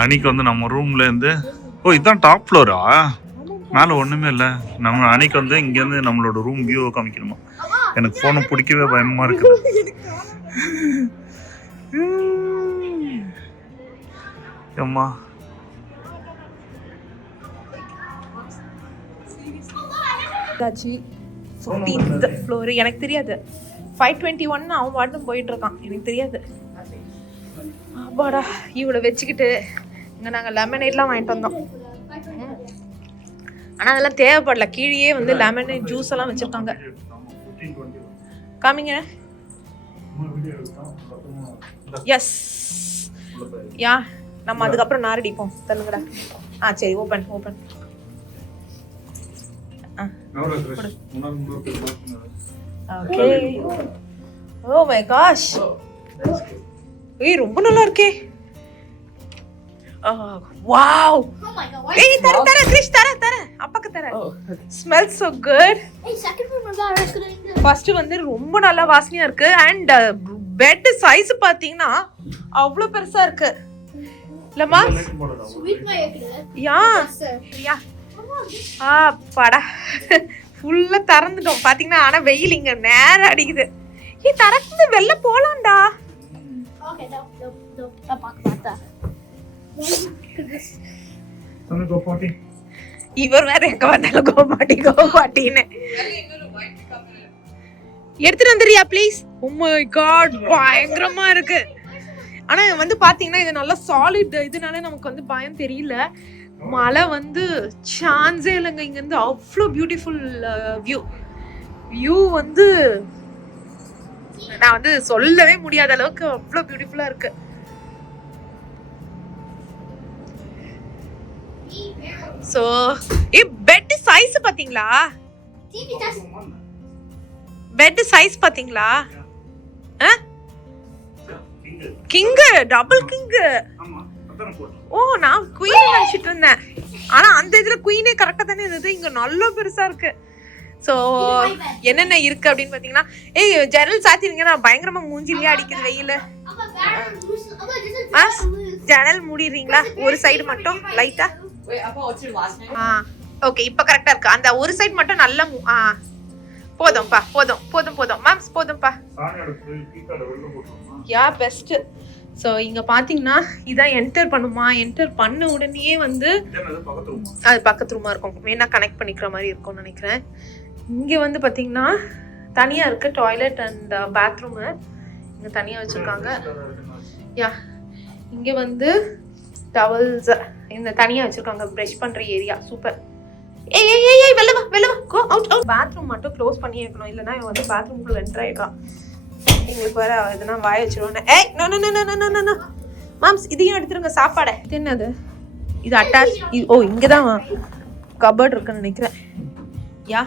அன்னைக்கு வந்து நம்ம ரூம்லேருந்து இதுதான் டாப் ஃப்ளோரா? மேலே ஒன்றுமே இல்லை. நம்ம அன்னைக்கு வந்து இங்கேருந்து நம்மளோட ரூம் வியூவை காமிக்கணுமா? எனக்கு ஃபோனை பிடிக்கவே பயமாக இருக்குது. அம்மா ஃப்ளோர் எனக்கு தெரியாது. 521 அவன் வாட்டும் போயிட்டு இருக்கான், எனக்கு தெரியாது. அப்பாடா, இவ்வளோ வச்சுக்கிட்டு இங்கே நாங்கள் லெமனேட்லாம் வாங்கிட்டு வந்தோம். ஆனால் அதெல்லாம் தேவைப்படல. கீழே வந்து லெமனேட் ஜூஸ் எல்லாம் வச்சுருக்காங்க. காமிங்க. எஸ் யா, நம்ம அதுக்கப்புறம் நாரடிப்போம். தள்ளுங்கடா. சரி, open. Okay. Oh my gosh, ரொம்ப நல்லா இருக்கே. வாவ். தர கிரிஷ், தர அப்பாக்கு தர. Smells so good. ஃபர்ஸ்ட் வந்து ரொம்ப நல்ல வாசனையா இருக்கு. அண்ட் பெட் சைஸ் பாத்தீங்கன்னா அவ்வளவு பெருசா இருக்கு. இல்லம்மா? யா பாடா ஃபுல்லா திறந்துட்டோம் பாத்தீங்கன்னா. ஆனா வெயில் இங்க நேரம் அடிக்குது. திறந்து வெளில போலாம்டா. இவர் வேற எங்க வந்தாலும் கோபாட்டின்னு எடுத்துட்டு வந்துறியா ப்ளீஸ்? ஓ மை காட், பயங்கரமா இருக்கு. ஆனா வந்து பாத்தீங்கன்னா இது நல்லா சாலிட். இதனால நமக்கு வந்து பயம் தெரியல. மழை வந்து சான்ஸே இல்லைங்க. இங்க இருந்து அவ்வளோ பியூட்டிஃபுல் வியூ வந்து நான் வந்து சொல்லவே முடியாத அளவுக்கு அவ்வளோ பியூட்டிஃபுல்லா இருக்கு. சோ பெட் சைஸ் பாத்தீங்களா? பெட் சைஸ் பாத்தீங்களா? King, double king. ஓ, நான் குயின் நினைச்சிட்டு இருந்தேன். ஆனா அந்த இதுல குயினே கரெக்டா தானே இருந்தது. இங்க நல்ல பெருசா இருக்கு. சோ என்னென்ன இருக்கு அப்படின்னு பாத்தீங்கன்னா, ஜன்னல் சாத்திருங்க. நான் பயங்கரமா மூஞ்சிலேயே அடிக்குது வெயில. ஜன்னல் மூடிடுறீங்களா ஒரு சைடு மட்டும் லைட்டா? ஓகே, இப்ப கரெக்டா இருக்கு. அந்த ஒரு சைடு மட்டும் நல்லா போதும்பா. போதும் மேம்ஸ், போதும்பா. யா பெஸ்ட். ஸோ இங்கே பார்த்தீங்கன்னா இதான் என்டர் பண்ணுமா. என்டர் பண்ண உடனே வந்து அது பக்கத்து ரூமாக இருக்கும். வேணா கனெக்ட் பண்ணிக்கிற மாதிரி இருக்கும்னு நினைக்கிறேன். இங்கே வந்து பார்த்தீங்கன்னா தனியாக இருக்குது டாய்லெட் அண்ட் பாத்ரூமு. இங்கே தனியாக வச்சுருக்காங்க. யா, இங்கே வந்து டவல்ஸ் இந்த தனியாக வச்சுருக்காங்க. ப்ரஷ் பண்ணுற ஏரியா. சூப்பர். ஏய் வெளில வா. Go out. பாத்ரூம் மட்டும் க்ளோஸ் பண்ணி வைக்கணும், இல்லைன்னா இவன் வந்து பாத்ரூம்குள்ளே என்டர் ஆகிடுறான். எங்களுக்கு வேற எதுனா வாய வச்சிருவானே. நோ மாம்ஸ், இதையும் எடுத்துருங்க. சாப்பாடை என்னது இது? அட்டாச். ஓ, இங்கதான் கபர்ட் இருக்குன்னு நினைக்கிறேன். யா,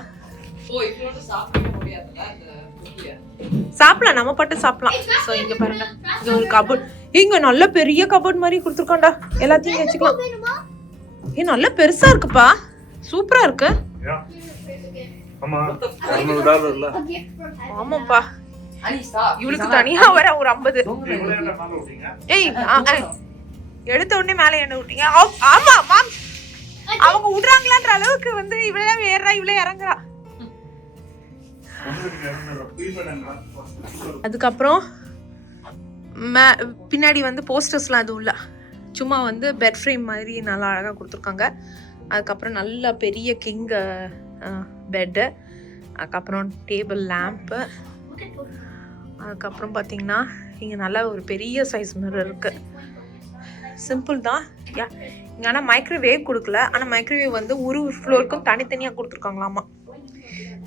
சாப்பிடலாம், நம்ம பாட்டு சாப்பிடலாம். ஸோ இங்க பாருங்க, இங்க ஒரு கபர்ட். இங்க நல்ல பெரிய கபர்ட் மாதிரி கொடுத்துருக்காண்டா. எல்லாத்தையும் இங்க வச்சுக்கலாம். நல்ல பெருசா இருக்குப்பா. சூப்பரா இருக்கு. ஆமாப்பா, இவளுக்கு தனியா வர ஒரு 50. எடுத்த உடனே மேல என்ன விட்டீங்க? ஆமா மாம், அவங்க விடுறாங்களான்ற அளவுக்கு வந்து இவளே ஏறா, இவளே இறங்குறா. அதுக்கப்புறம் பின்னாடி வந்து போஸ்டர்ஸ்லாம் எதுவும் இல்லை. சும்மா வந்து பெட் ஃப்ரேம் மாதிரி நல்லா அழகாக கொடுத்துருக்காங்க. அதுக்கப்புறம் நல்ல பெரிய கிங் பெட்டு. அதுக்கப்புறம் டேபிள் லேம்ப்பு. அதுக்கப்புறம் பார்த்தீங்கன்னா இங்கே நல்லா ஒரு பெரிய சைஸ் மிரர் இருக்குது. சிம்பிள் தான். இங்கே ஆனால் மைக்ரோவேவ் கொடுக்கல. ஆனால் மைக்ரோவேவ் வந்து ஒரு ஃப்ளோருக்கும் தனித்தனியாக கொடுத்துருக்காங்களாமா.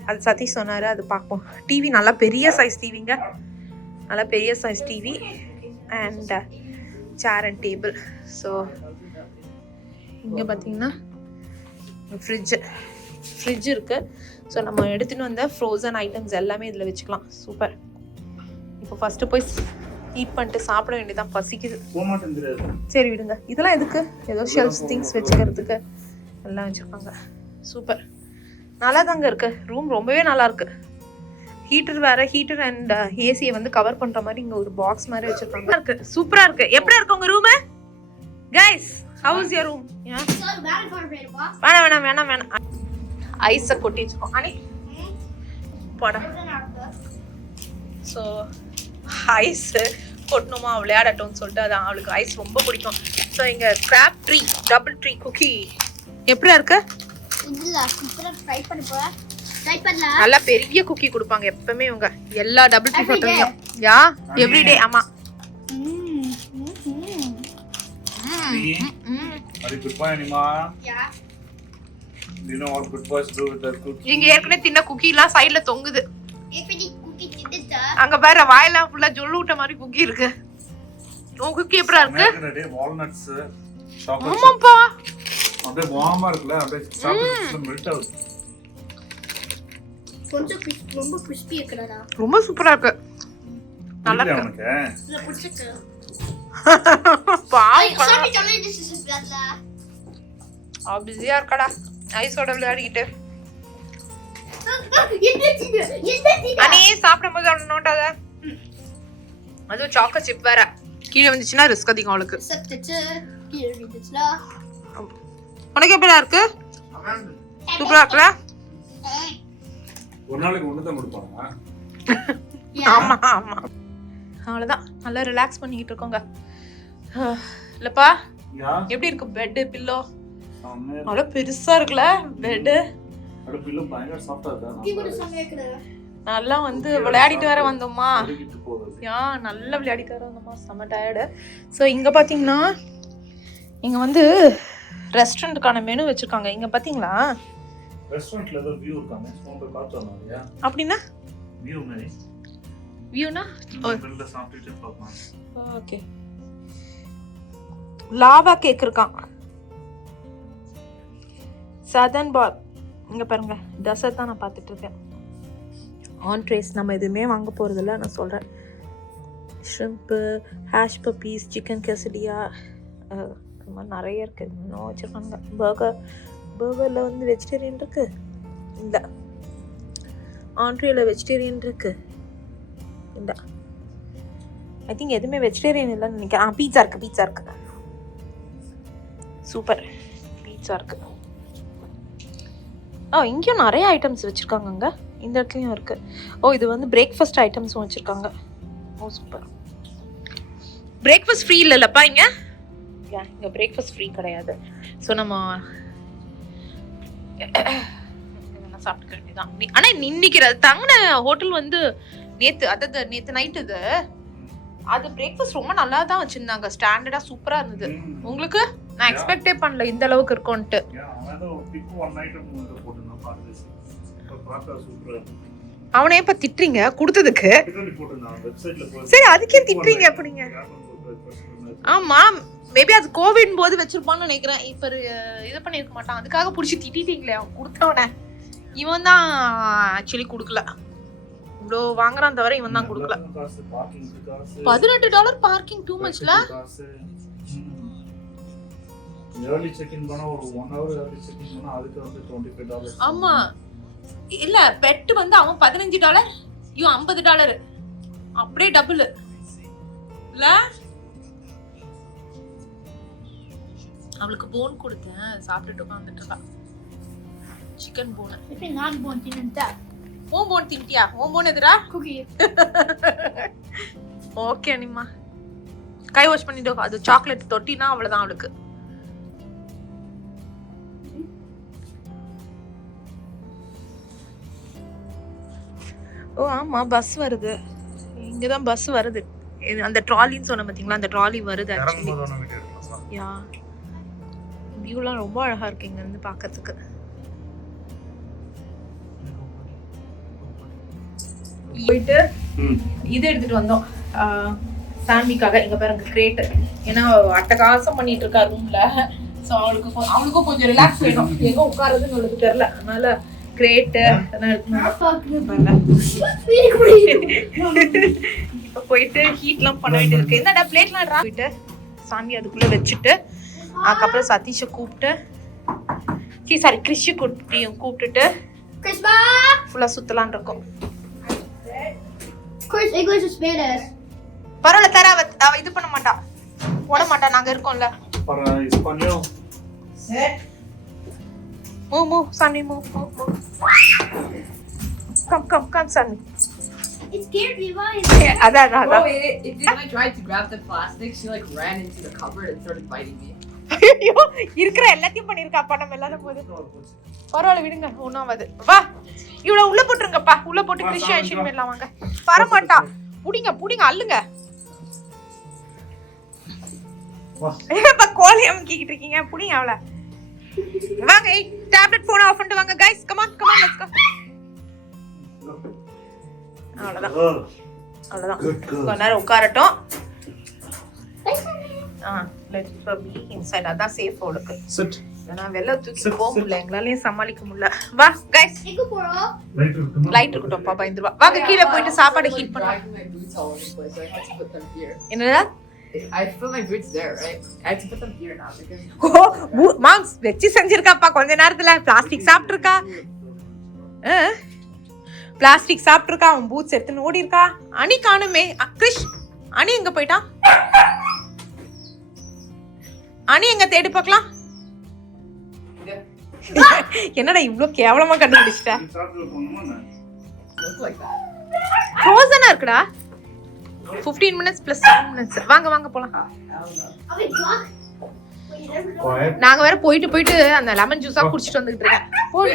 அது சதீஷ் சொன்னார், அது பார்ப்போம். டிவி நல்லா பெரிய சைஸ் டிவிங்க. நல்லா பெரிய size TV and chair and table. So இங்கே பார்த்தீங்கன்னா ஃப்ரிட்ஜ் இருக்குது. ஸோ நம்ம எடுத்துகிட்டு வந்த ஃப்ரோசன் ஐட்டம்ஸ் எல்லாமே இதில் வச்சுக்கலாம். சூப்பர். இப்போ ஃபஸ்ட்டு போய் ஈட் பண்ணிட்டு சாப்பிட வேண்டியதான். பசிக்குது. சரி விடுங்க. இதெல்லாம் எதுக்கு? ஏதோ ஷெல்ஃப் திங்ஸ் வச்சுக்கிறதுக்கு எல்லாம் வச்சுருக்காங்க. சூப்பர், நல்லா தாங்க இருக்கு. ரூம் ரொம்பவே நல்லா இருக்கு. ஹீட்டர் வேற, ஹீட்டர் அண்ட் ஏசியை வந்து கவர் பண்ணுற மாதிரி இங்கே ஒரு பாக்ஸ் மாதிரி வச்சுருக்காங்க. இருக்கு, சூப்பராக இருக்கு. எப்படி இருக்கு உங்கள் room guys? How is your room? Yeah. வேணாம் ஐஸை கொட்டி வச்சுக்கோம் அனி போட. ஸோ ஐஸ் கொட்டணுமா விளையாடட்டும்னு சொல்லிட்டு அதான் அவளுக்கு ஐஸ் ரொம்ப பிடிக்கும். ஸோ இங்கே கிராப் ட்ரீ டபுள் ட்ரீ குக்கி எப்படியா இருக்கு? நல்லா பெரிய குக்கி கொடுப்பாங்க எப்பவுமே இவங்க எல்லா டபுள் ட்ரீ ஹோட்டல்லையும். Yeah everyday. ஆமா இங்க ஏற்கனவே தின்ன குக்கி எல்லாம் சைடுல தொங்குது. அங்க பாரு வாயெல்லாம் ஃபுல்லா ஜொல்லு விட்ட மாதிரி குக்கி இருக்கு. உன் குக்கி எப்படா இருக்கு? வால்நட்ஸ் ஆமாப்பா அப்படியே வார்மா இருக்குல, அப்படியே சாப்பிட்டு மெல்ட் ஆகுது. கொஞ்சம் ரொம்ப கிறிஸ்பி இருக்குடா. ரொம்ப சூப்பரா இருக்கு. நல்லா இருக்கு. இல்ல புடிச்சிருக்கு. பாய் சாமி சொல்லே this is பிளாட்ல. பிஸியா இருக்கடா ஐஸோட விளையாடிக்கிட்டு. அனே சாப்பிடும்போது அவளை நோட்டாத. அதுவும் சாக்கோ சிப் வேற கீழே வந்துச்சுன்னா ரிஸ்க் அதிகம் அவளுக்கு. உனக்கு எப்படியா இருக்கு? சூப்பரா இருக்குல்ல? ஒரு நாளைக்கு ஒண்ணு தான் கொடுப்பாங்க. ஆமா ஆமா அவ்வளவுதான். நல்லா ரிலாக்ஸ் பண்ணிக்கிட்டு இருக்கோங்க. இல்லப்பா எப்படி இருக்கு பெட் பில்லோ? அவ்வளவு பெருசா இருக்குல்ல பெட். அட பில்லோ பயங்கர சாஃப்ட்டா இருக்கு. நல்லா வந்து விளையாடிட்டு வேற வந்தோமா. யா நல்லா விளையாடிட்டு வேற வந்தோமா. செம்ம டயர்டு. ஸோ இங்க பாத்தீங்கன்னா இங்க வந்து ரெஸ்டாரண்ட்டுக்கான மெனு வச்சிருக்காங்க. இங்க பாத்தீங்களா ரெஸ்டாரண்ட்ல ஏதோ வியூ இருக்காங்க. நம்ம பார்த்து வரலாம்யா. அப்படினா வியூ மாதிரி வியூனா பில்ல சாப்பிட்டுட்டு பார்க்கலாம். ஓகே லாவா கேக் இருக்கான். சதர்ன் பார் இங்க பாருங்க டெசர்ட் தான் நான் பார்த்துட்டு இருக்கேன். ஆன்ட்ரேஸ் நம்ம எதுவுமே வாங்க போறதில்ல நான் சொல்றேன். ஷ்ரிம்ப், ஹேஷ் பப்பீஸ், சிக்கன் கெசடியா இந்த மாதிரி நிறைய இருக்கு. இன்னும் வச்சிருக்காங்க. பர்கரில் வந்து வெஜிடேரியன் இருக்கு. இல்லை ஆண்ட்ரேல வெஜிடேரியன் இருக்கு. இல்லை ஐ திங்க் எதுவுமே வெஜிடேரியன் இல்லைன்னு நினைக்கிறேன். பீட்சா இருக்கு. சூப்பர் பீட்சா இருக்கு. இங்கேயும் நிறைய ஐட்டம்ஸ் வச்சுருக்காங்க. அங்கே இந்த இடத்துலையும் இருக்கு. இது வந்து பிரேக்ஃபாஸ்ட் ஐட்டம்ஸும் வச்சுருக்காங்க. சூப்பர். பிரேக்ஃபாஸ்ட் ஃப்ரீ இல்லைல்லப்பா இங்கே? இங்கே பிரேக்ஃபாஸ்ட் ஃப்ரீ கிடையாது. ஸோ நம்ம சாப்பிட்டுக்க வேண்டியதான். ஆனால் இன்னைக்கு தங்கின ஹோட்டல் வந்து நேற்று நைட்டு அது பிரேக்ஃபாஸ்ட் ரொம்ப நல்லா தான் வச்சுருந்தாங்க. ஸ்டாண்டர்டாக சூப்பராக இருந்தது. உங்களுக்கு நான் எக்ஸ்பெக்டே பண்ணல இந்த அளவுக்கு இருக்கும்ட்டு. அவனே இப்ப திட்டுறீங்க கொடுத்ததுக்கு? சரி அதுக்கே திட்டுறீங்க அப்படிங்க? ஆமா மேபி அது கோவிட் போது வச்சிருப்பான்னு நினைக்கிறேன். இப்ப இது பண்ணிருக்க மாட்டான். அதுக்காக புடிச்சு திட்டிட்டீங்களே அவன் கொடுத்தவன. இவன் தான் ஆக்சுவலி கொடுக்கல. இவ்வளோ வாங்குறான் தவிர இவன் தான் கொடுக்கல. $18 பார்க்கிங் டூ மச்ல. early check-in பண்ணா ஒரு 1 hour early check-in பண்ணா அதுக்கு வந்து $25. ஆமா இல்ல பெட் வந்து அவன் $15 இவன் $50. அப்படியே டபுள் இல்ல. அவளுக்கு போன் கொடுத்தேன் சாப்பிட்டுட்டு உட்கார்ந்துட்டு இருக்கா. Chicken phone. இப்போ நான் போன் தின்னுட்டா. ஓ போன் தின்ட்டியா? ஓ போன் எதுடா? குக்கி. ஓகே அனிமா கை வாஷ் பண்ணிட்டு அது சாக்லேட் தொட்டினா அவ்வளவுதான் அவளுக்கு. ஆமா பஸ் வருது. இங்கதான் பஸ் வருது. அந்த ட்ராலின்னு சொன்ன பாத்தீங்களா? அந்த ட்ராலி வருது ஆக்சுவலி. யா வியூலாம் ரொம்ப அழகா இருக்கு இங்க இருந்து பார்க்கிறதுக்கு. போயிட்டு இது எடுத்துட்டு வந்தோம் சான்விக்காக. இங்க பாருங்க கிரேட். ஏன்னா அட்டகாசம் பண்ணிட்டு இருக்கா ரூம்ல. ஸோ அவளுக்கும் கொஞ்சம் ரிலாக்ஸ் வேணும். எங்க உட்காருதுன்னு அவளுக்கு தெரியல. அதனால கிரேட் இப்ப போயிட்டு ஹீட்லாம் பண்ண வேண்டியது இருக்கு. என்னடா பிளேட்லாம் போயிட்டு சாமி அதுக்குள்ள வச்சுட்டு அதுக்கப்புறம் சதீஷை கூப்பிட்டு கிறிஷ் குட்டியும் கூப்பிட்டுட்டு ஃபுல்லா சுத்தலான் இருக்கோம். பரவாயில்ல தர அவ இது பண்ண மாட்டா ஓட மாட்டா. நாங்க இருக்கோம்ல. para español. Sit. Move, Sunny, move. Come, Sunny. It scared me. Why? அதான் Bro, it did. When I tried to grab the plastic, she like ran into the cupboard and started biting me. ஐயோ இருக்கிற எல்லாத்தையும் பண்ணிருக்காப்பா நம்ம எல்லாரும் போது பரவாயில்ல விடுங்க ஒண்ணாவது வா இவ்வளவு உள்ள போட்டுருங்கப்பா உள்ள போட்டு கிறிஸ்டியன் எல்லாம் வாங்க வரமாட்டா புடிங்க அள்ளுங்க ஏப்பா கோழி அமுக்கிட்டு இருக்கீங்க புடிங்க அவள வாங்க டேப்லெட் போன் ஆஃப் பண்ணிட்டு வாங்க guys come on let's go அவ்வளவுதான் கொஞ்ச நேரம் உட்காரட்டும் லெட்ஸ் பி இன்சைட் அதான் சேஃப் அவளுக்கு Sit. நான் வெளில தூக்கி போக முடியல எங்களாலயும் சமாளிக்க முடியல வா गाइस லைட் இருக்கட்டும் பாப்பா இந்த வாங்க கீழ போயிட்டு சாப்பாடு ஹீட் பண்ணலாம் My boots all over the place. I had to put them here. என்னடா I put my boots there, right? I had to put them here now because. ஓ மாம்ஸ் வெச்சி செஞ்சிருக்காப்பா கொஞ்ச நேரத்துல பிளாஸ்டிக் சாப்பிட்டுருக்கா பிளாஸ்டிக் சாப்பிட்டுருக்கா அவன் பூட்ஸ் எடுத்துன்னு ஓடி இருக்கா அனி காணுமே கிறிஷ் அனி எங்க போயிட்டான் அனி எங்க தேடி பார்க்கலாம் என்னடா இவ்ளோ கேவலமா கண்டுபிடிச்சிட்ட Look like that. ஃப்ரோசனா இருக்குடா 15 minutes plus 7 minutes வாங்க போலாம் Okay, Doc. Wait, you never know. நாங்க வேற போயிட்டு அந்த லெமன் ஜூஸா குடிச்சிட்டு வந்துட்டு இருக்கேன் போய்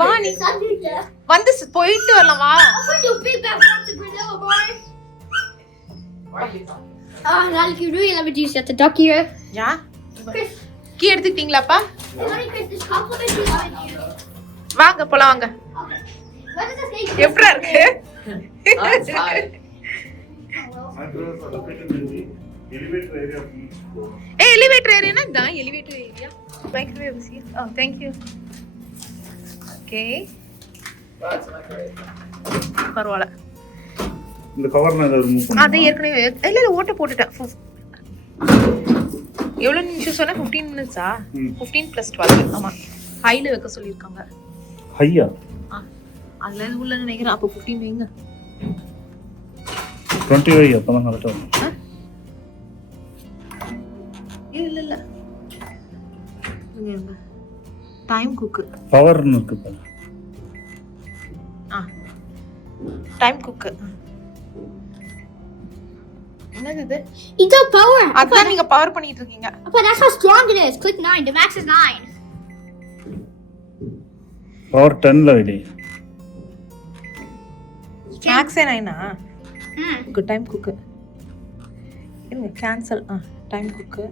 வா நீ It's under there. வந்து போயிட்டு வரலாம் வா I'll put you big bag of the granola bar. Why are you talking? Like you really let me do set the duck here. Yeah Chris, key எடுத்துக்கிட்டீங்களாப்பா honey, Chris, this complimentary lemon juice. வாங்க போலாம் வாங்க Okay. What does this make? எப்படிடா இருக்கு Outside. Elevator area. Elevator ஏரியானா இதான் elevator area microwave சி ஓ thank you okay That's my favorite. பரவாயில்ல இந்த கவர்ல ஏதாவது ரிமூவ் பண்ணு. அது ஏற்கனவே இல்ல ஓட்ட போட்டுட்டேன் எவ்வளவு நிமிஷம் சொன்னா 15 மினிட்ஸா 15 plus 12 ஆமா ஹைல வைக்க சொல்லிருக்காங்க ஹையா அதுல இது உள்ள நினைக்கிறேன் அப்ப 15 வைங்க 20 வை அப்பதான் கரெக்டா வரும். இல்ல டைம் குக்கு பவர்னு இருக்கு பாரு. டைம் குக்கு என்னது இது It's a power. அதான் நீங்க பவர் பண்ணிட்டு இருக்கீங்க But that's how strong it is. Click 9. The max is 9. Power 10 ல வைடி. மேக்ஸே 9 குட் டைம் குக்கு இருங்க கேன்சல் டைம் குக்கு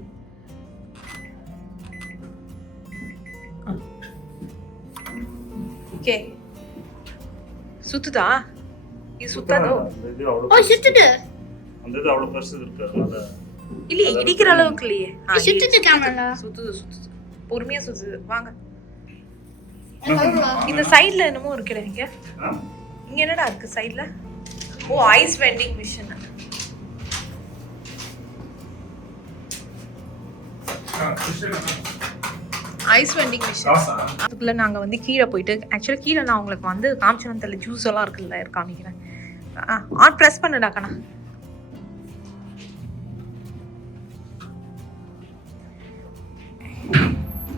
ஓகே சுத்துதா இது சுத்தாதோ இது அவ்வளவு Oh, shifted it. அந்த இது அவ்வளவு பெருசு இருக்கு அதனால இல்லையே இடிக்கிற அளவுக்கு இல்லையே It shifted the camera. சுத்துது பொறுமையா சுத்துது வாங்க இந்த சைடுல என்னமோ இருக்குடா இங்க இங்க என்னடா இருக்கு சைடுல ஓ ice vending machine ice vending machine அதுக்குள்ள நாங்க வந்து கீழே போயிட்டு ஆக்சுவலா கீழே நான் உங்களுக்கு வந்து காமிச்சோம் தெரியல ஜூஸ் எல்லாம் இருக்குல்ல காமிக்கிறேன் ஆன் பிரஸ் பண்ணுடா கண்ணா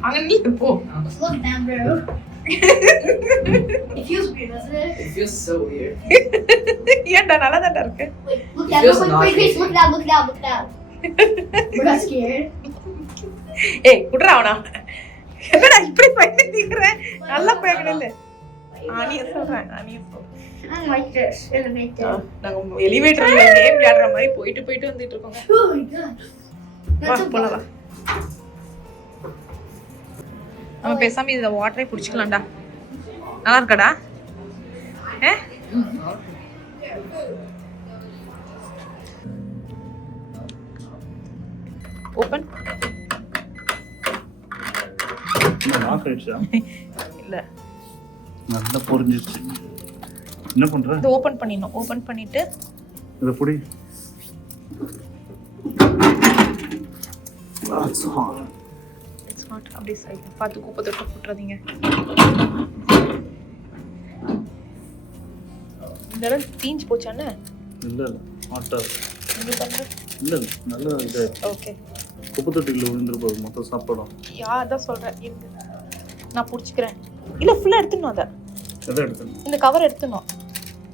அங்க நீ போ Look, man, bro. It feels weird, doesn't it? It feels so weird. ஏன்டா நல்லா தான் இருக்கு Wait, look It down. feels Wait, Chris, nauseous. look down, look down, look down. We're not scared. ஏய் குடுறா அவனா என்னடா இப்படி பயந்து நிக்கிற நல்லா போயக்கணும் இல்ல ஆனிய சொல்றேன் I don't like this. Elevator. நாங்க எலிவேட்டர்ல கேம் விளையாடுற மாதிரி போயிட்டு வந்துட்டு இருக்கோங்க Oh my god. வா That's a போலாம் வா நம்ம பேசாம இந்த வாட்டரே குடிச்சுக்கலாம்டா நல்லா இருக்கடா ஓபன் நாக் ஆயிடுச்சா இல்ல நல்லா பொரிஞ்சிருச்சு என்ன பண்ற இது ஓபன் பண்ணிடணும் ஓபன் பண்ணிட்டு இத புடி That's hot. இட்ஸ் நாட் அப்படியே சைடு பார்த்து குப்பை தொட்டு போட்டுறாதீங்க இந்த இடம் தீஞ்சு போச்சானே இல்ல ஹாட்டா இங்க பாருங்க இல்ல நல்ல இது ஓகே குப்பை தொட்டியில் விழுந்துருப்போது மொத்த சாப்பாடும். அதான் சொல்கிறேன், நான் பிடிச்சிக்கிறேன். இல்லை ஃபுல்லாக எடுத்துடணும், அதை எதை எடுத்துணும்? இந்த கவர் எடுத்துடணும்.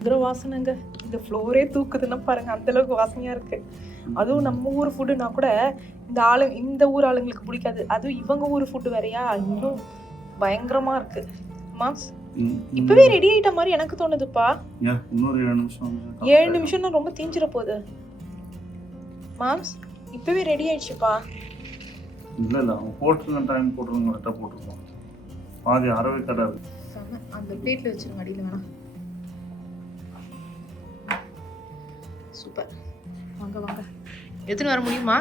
இதில் வாசனைங்க, இந்த ஃப்ளோரே தூக்குதுன்னா பாருங்கள், அந்தளவுக்கு வாசனையாக இருக்குது. அதுவும் நம்ம ஊர் ஃபுட்டுனா கூட இந்த ஊர் ஆளுங்களுக்கு பிடிக்காது. அதுவும் இவங்க ஊர் ஃபுட்டு வேறையா, இன்னும் பயங்கரமாக இருக்குது. மாம்ஸ் இப்பவே ரெடி ஆயிட்ட மாதிரி எனக்கு தோணுதுப்பா. இன்னொரு 7 நிமிஷம். 7 நிமிஷம்னா ரொம்ப தீஞ்சிர போகுது. மாம்ஸ் இப்பவே ரெடி ஆயிடுச்சுப்பா. இல்லை அவன் போட்டுருங்க, டைம் போட்டுருங்க, கரெக்டாக போட்டுருக்கோம். பாதி அறவே கிடையாது. அந்த பிளேட்ல வச்சிருங்க, அடியில் வேணாம். சூப்பர். வாங்க வாங்க, எடுத்துன்னு வர முடியுமா?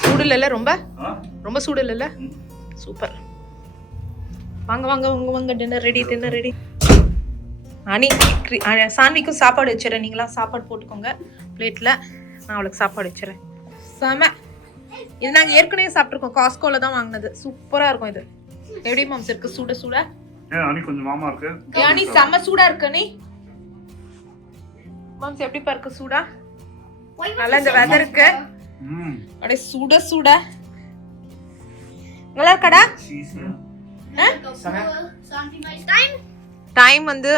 சூடு இல்லைல்ல, ரொம்ப சூடு இல்லைல்ல? சூப்பர். வாங்க வாங்க வாங்க வாங்க, டின்னர் ரெடி. அனி சான்விக்கும் சாப்பாடு வச்சிடறேன். நீங்களாம் சாப்பாடு போட்டுக்கோங்க பிளேட்டில், நான் அவளுக்கு சாப்பாடு வச்சிடறேன். செம. இது நாங்கள் ஏற்கனவே சாப்பிட்ருக்கோம், காஸ்கோவில் தான் வாங்கினது. சூப்பராக இருக்கும் இது. எப்படி மாம்ஸ் இருக்கு? சுட அனி கொஞ்சம் மாமா இருக்கு. அனி செம்ம சூடா இருக்கு. நீ மாம்ஸ் எப்படிப்பா இருக்கு? சூடா நல்லா இந்த வெதருக்கு அப்படியே சுட நல்லா இருக்கடா. டைம் வந்து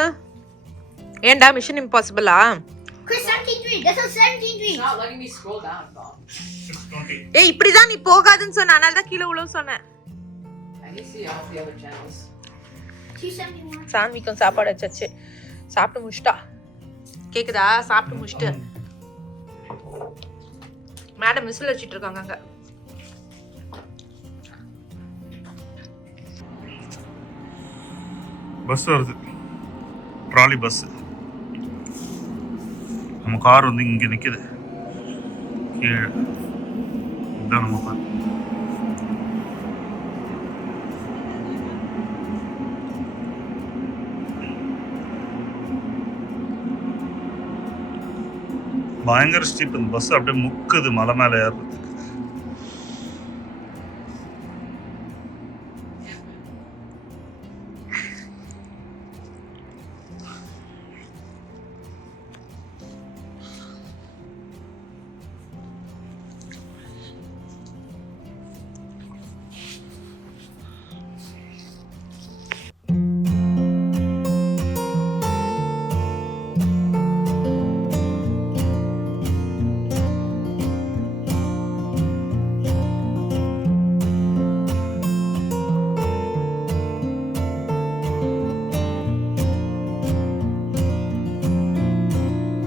ஏண்டா mission இம்பாசிபிளா? Chris, 17:03. That's a 17:03. Not letting me scroll down, Bob. 6:20. ஏய் இப்படிதான் நீ போகாதுன்னு சொன்ன, அதனால தான் கீழே உழவு சொன்னேன். I can see all the other channels. 271. சான்விக்கும் சாப்பாடு வச்சாச்சு, சாப்பிட்டு முடிச்சிட்டா. கேக்குதா? சாப்பிட்டு முடிச்சிட்டு மேடம் விசில் வச்சிட்டு இருக்காங்க அங்க. பஸ் வருது, ட்ராலி பஸ். நம்ம கார் வந்து இங்கே நிற்குது கீழே. இதுதான் நம்ம கார். பயங்கர ஸ்டீப். இந்த பஸ் அப்படியே முக்குது மலை மேலே ஏறுறதுக்கு.